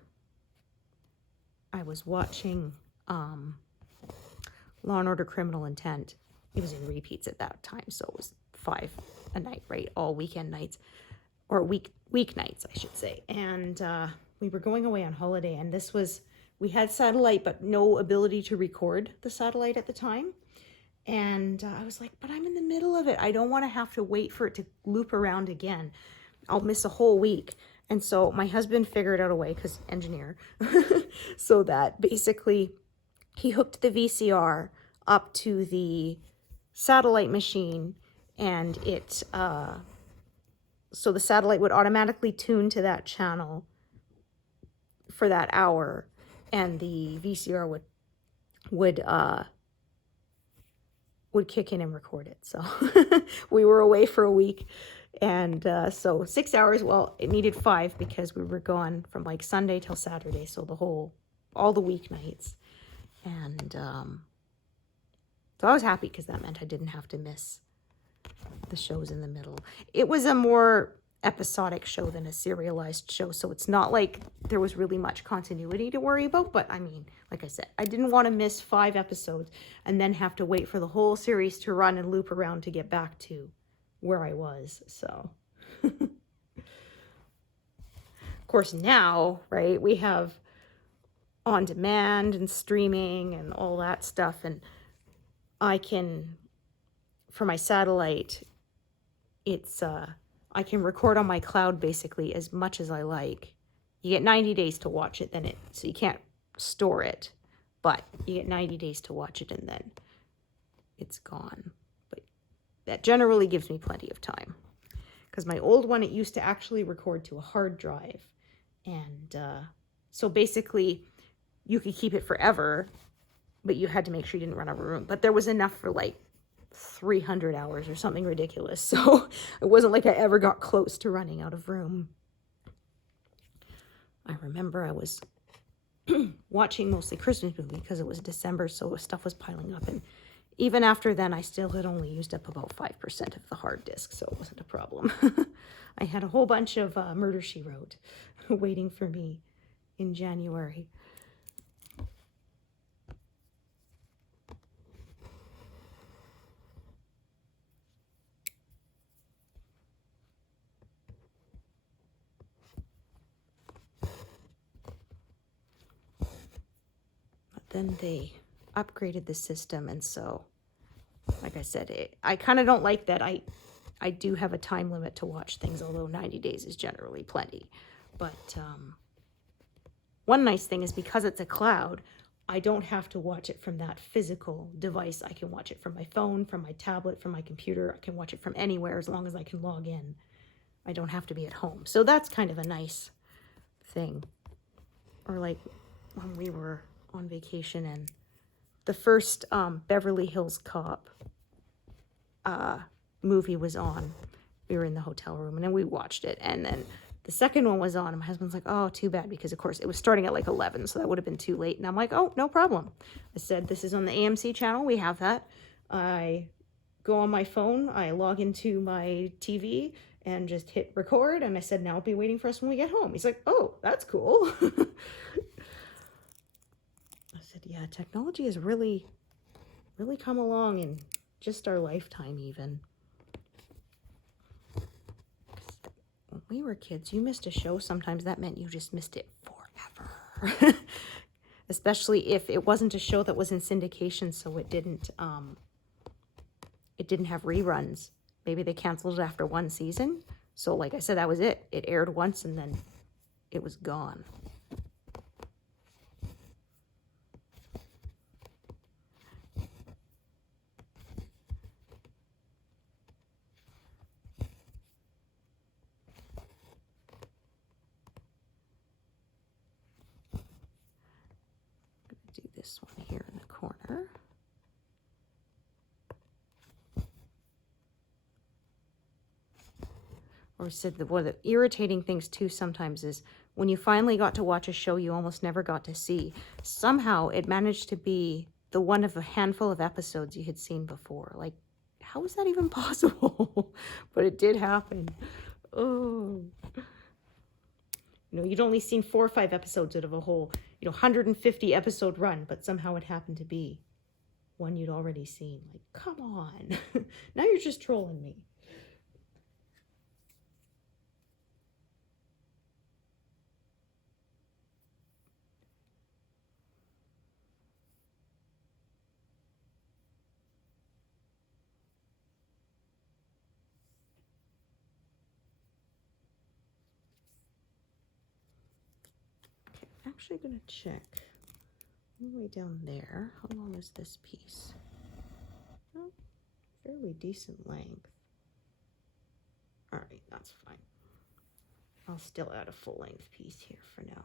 I was watching Law and Order Criminal Intent. It was in repeats at that time, so it was 5 a night, right? All weekend nights, or weeknights, I should say. And we were going away on holiday, and we had satellite, but no ability to record the satellite at the time. And I was like, but I'm in the middle of it. I don't want to have to wait for it to loop around again. I'll miss a whole week. And so my husband figured out a way, because engineer, so that basically he hooked the VCR up to the satellite machine, and it, so the satellite would automatically tune to that channel for that hour, and the VCR would kick in and record it. So we were away for a week, and so 6 hours. Well, it needed 5 because we were gone from like Sunday till Saturday, so all the weeknights. And so I was happy because that meant I didn't have to miss the shows in the middle. It was a more episodic show than a serialized show, so it's not like there was really much continuity to worry about. But I mean, like I said, I didn't want to miss 5 episodes and then have to wait for the whole series to run and loop around to get back to where I was. So of course now, right, we have on demand and streaming and all that stuff, and I can, for my satellite, it's I can record on my cloud basically as much as I like. You get 90 days to watch it, so you can't store it, but you get 90 days to watch it and then it's gone. But that generally gives me plenty of time, because my old one, it used to actually record to a hard drive, and so basically you could keep it forever, but you had to make sure you didn't run out of room. But there was enough for like 300 hours or something ridiculous. So it wasn't like I ever got close to running out of room. I remember I was watching mostly Christmas movies because it was December, so stuff was piling up. And even after then, I still had only used up about 5% of the hard disk, so it wasn't a problem. I had a whole bunch of Murder, She Wrote waiting for me in January. Then they upgraded the system, and so, like I said, I kind of don't like that I do have a time limit to watch things, although 90 days is generally plenty. But one nice thing is, because it's a cloud, I don't have to watch it from that physical device. I can watch it from my phone, from my tablet, from my computer. I can watch it from anywhere as long as I can log in. I don't have to be at home. So that's kind of a nice thing. Or like when we were on vacation and the first Beverly Hills Cop movie was on. We were in the hotel room and then we watched it, and then the second one was on and my husband's like, oh, too bad, because of course it was starting at like 11, so that would have been too late. And I'm like, oh, no problem. I said, this is on the AMC channel, we have that. I go on my phone, I log into my TV and just hit record, and I said, now I'll be waiting for us when we get home. He's like, oh, that's cool. I said, yeah, technology has really come along in just our lifetime even. When we were kids, you missed a show, sometimes that meant you just missed it forever. Especially if it wasn't a show that was in syndication, so it didn't have reruns. Maybe they canceled it after one season. So like I said, that was it. It aired once and then it was gone. Do this one here in the corner. Or said one of the irritating things too sometimes is when you finally got to watch a show you almost never got to see, somehow it managed to be the one of a handful of episodes you had seen before. Like, how is that even possible? But it did happen. Oh. You know, you'd only seen 4 or 5 episodes out of a whole 150 episode run, but somehow it happened to be one you'd already seen. Like, come on. Now you're just trolling me. Okay, I'm actually going to check all the way down there. How long is this piece? Oh, fairly decent length. All right, that's fine. I'll still add a full-length piece here for now.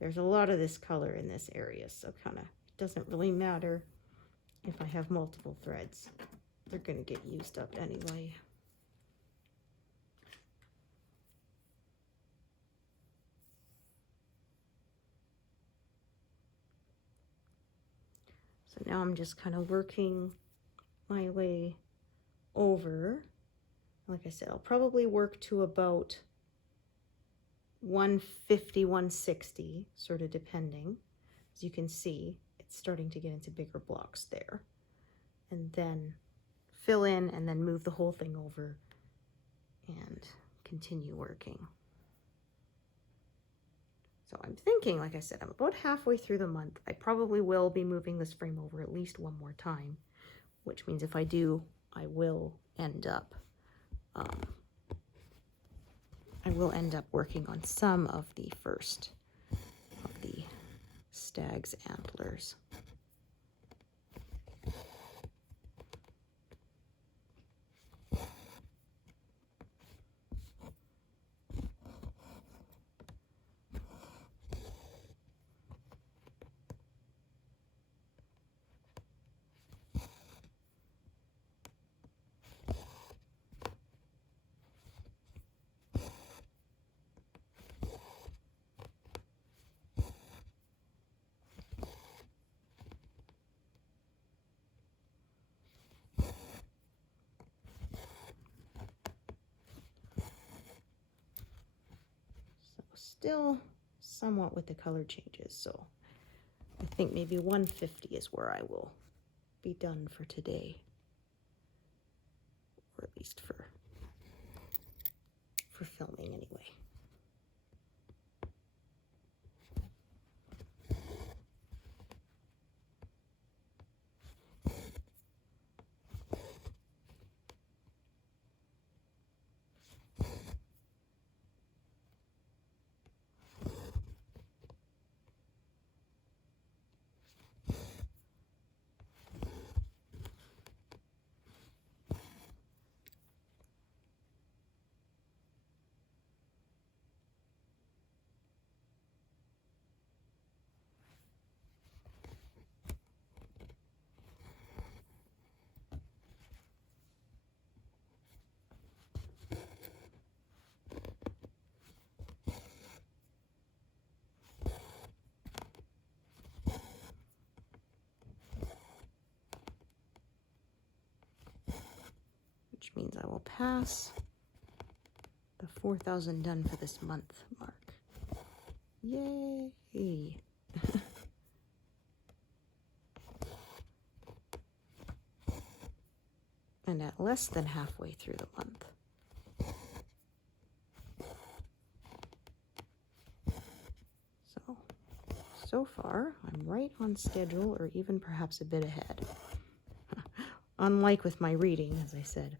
There's a lot of this color in this area, so kind of doesn't really matter if I have multiple threads. They're going to get used up anyway. So now I'm just kind of working my way over. Like I said, I'll probably work to about 150, 160, sort of depending. As you can see, it's starting to get into bigger blocks there. And then fill in and then move the whole thing over and continue working. So I'm thinking, like I said, I'm about halfway through the month. I probably will be moving this frame over at least one more time, which means if I do, I will end up working on some of the first of the stag's antlers. Still somewhat with the color changes, so I think maybe 150 is where I will be done for today, or at least for filming anyway. Which means I will pass the 4,000 done for this month mark. Yay! And at less than halfway through the month. So far, I'm right on schedule, or even perhaps a bit ahead. Unlike with my reading, as I said,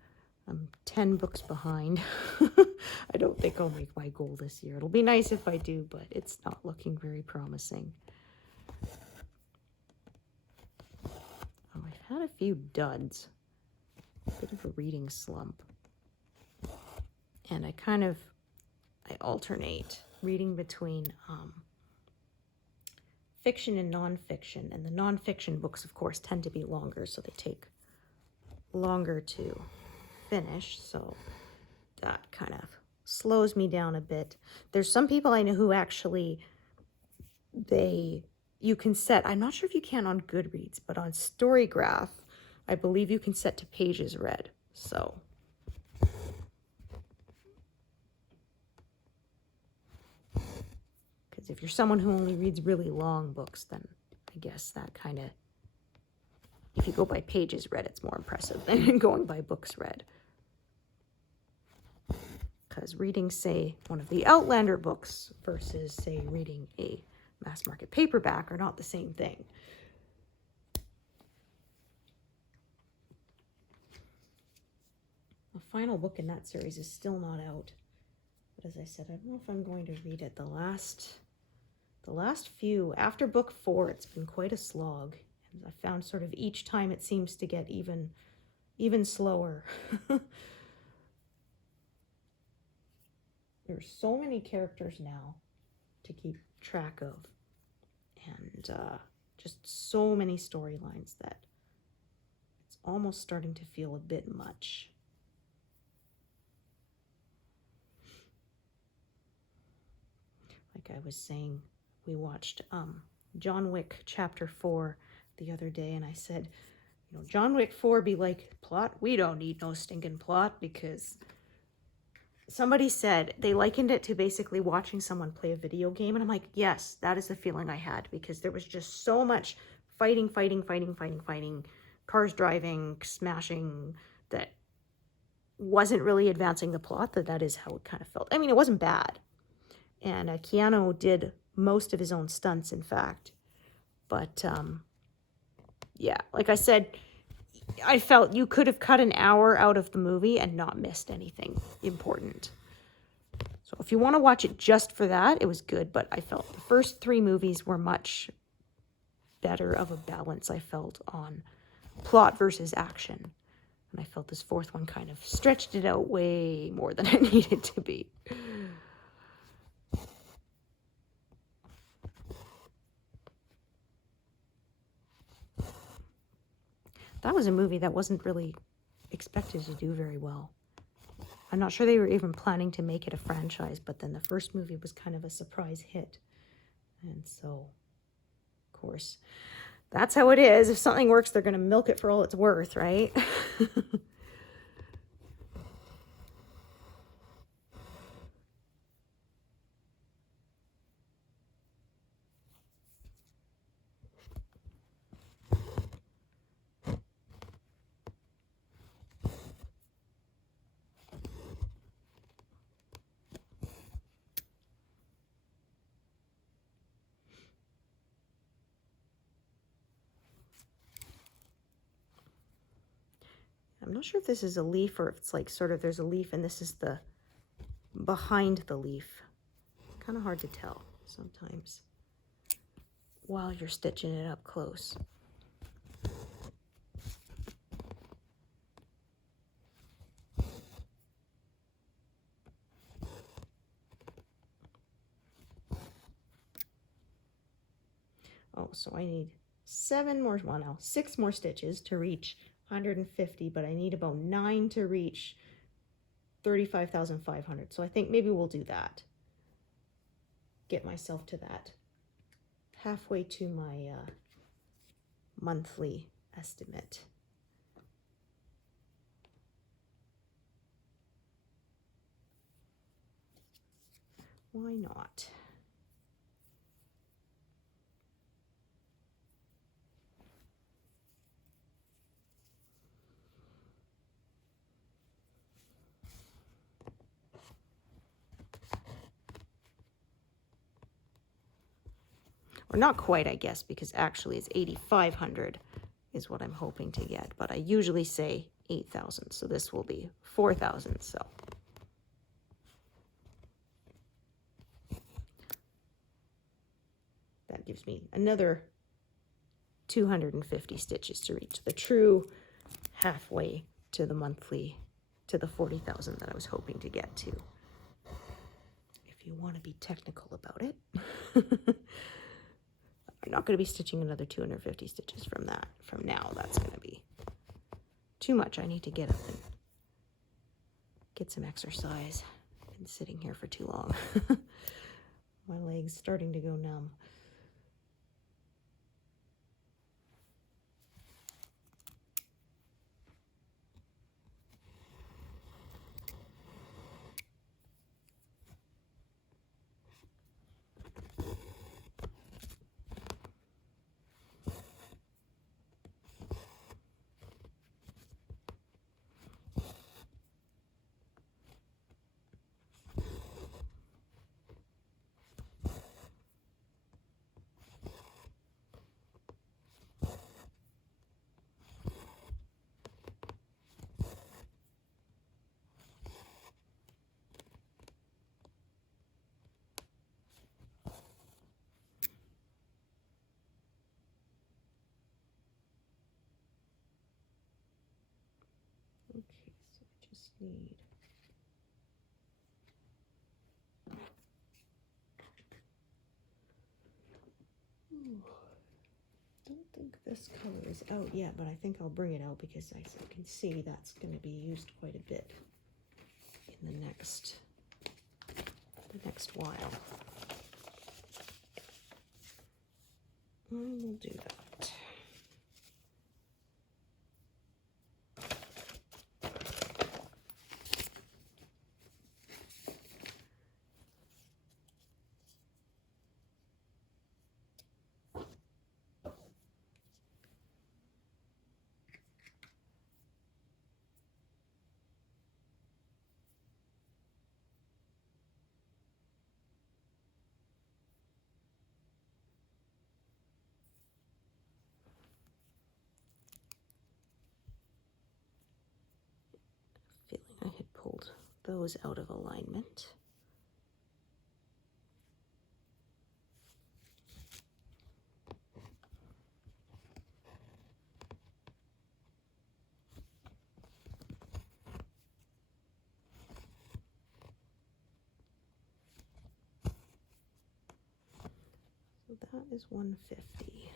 I'm 10 books behind. I don't think I'll make my goal this year. It'll be nice if I do, but it's not looking very promising. Oh, I've had a few duds. A bit of a reading slump. And I alternate reading between fiction and nonfiction. And the nonfiction books, of course, tend to be longer, so they take longer to finish. So that kind of slows me down a bit. There's some people I know who actually, you can set, I'm not sure if you can on Goodreads, but on Storygraph, I believe you can set to pages read. So because Because if you're someone who only reads really long books, then I guess that kind of, if you go by pages read, it's more impressive than going by books read. Because reading, say, one of the Outlander books versus, say, reading a mass market paperback are not the same thing. The final book in that series is still not out. But as I said, I don't know if I'm going to read it. The last few, after book 4, it's been quite a slog. And I found sort of each time it seems to get even slower. There's so many characters now to keep track of, and just so many storylines that it's almost starting to feel a bit much. Like I was saying, we watched John Wick Chapter 4 the other day, and I said, you know, John Wick 4 be like, plot? We don't need no stinking plot, because somebody said they likened it to basically watching someone play a video game. And I'm like, yes, that is the feeling I had, because there was just so much fighting, cars driving, smashing, that wasn't really advancing the plot. That is how it kind of felt. I mean, it wasn't bad. And Keanu did most of his own stunts, in fact. But, yeah, like I said, I felt you could have cut an hour out of the movie and not missed anything important. So if you want to watch it just for that, it was good. But I felt the first 3 movies were much better of a balance, I felt, on plot versus action. And I felt this 4th one kind of stretched it out way more than it needed to be. That was a movie that wasn't really expected to do very well. I'm not sure they were even planning to make it a franchise, but then the first movie was kind of a surprise hit. And so, of course, that's how it is. If something works, they're going to milk it for all it's worth, right? I'm not sure if this is a leaf or if it's like sort of there's a leaf and this is the behind the leaf. Kind of hard to tell sometimes while you're stitching it up close. Oh, so I need 6 more stitches to reach 150, but I need about 9 to reach 35,500. So I think maybe we'll do that. Get myself to that. Halfway to my monthly estimate. Why not? Or not quite, I guess, because actually it's 8,500 is what I'm hoping to get. But I usually say 8,000, so this will be 4,000. So that gives me another 250 stitches to reach the true halfway to the monthly, to the 40,000 that I was hoping to get to. If you want to be technical about it. I'm not going to be stitching another 250 stitches from that. From now, that's going to be too much. I need to get up and get some exercise. I've been sitting here for too long. My leg's starting to go numb. need. Ooh, don't think this color is out yet, but I think I'll bring it out because I can see that's going to be used quite a bit in the next while. I will do that. Feeling I had pulled those out of alignment. So that is 150.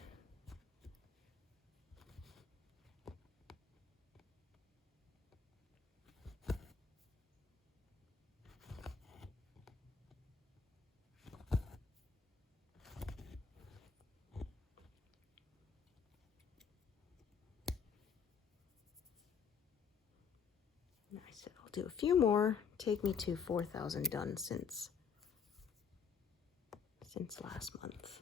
I said I'll do a few more, take me to 4,000 done since last month.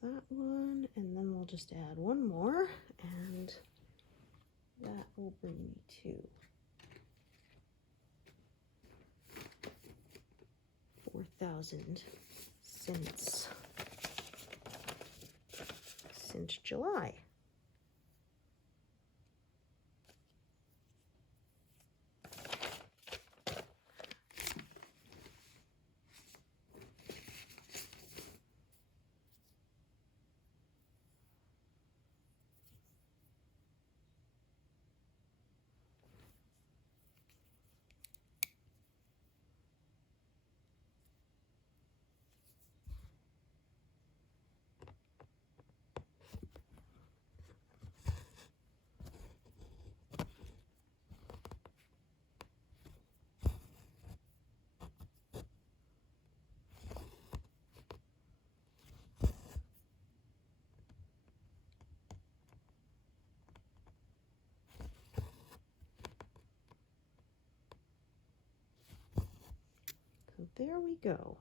That one, and then we'll just add one more, and that will bring me to 4,000 since July. So there we go.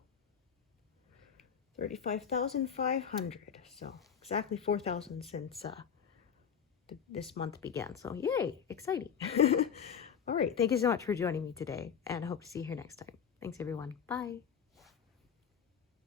35,500. So exactly 4,000 since this month began. So yay, exciting. All right, thank you so much for joining me today, and I hope to see you here next time. Thanks everyone. Bye.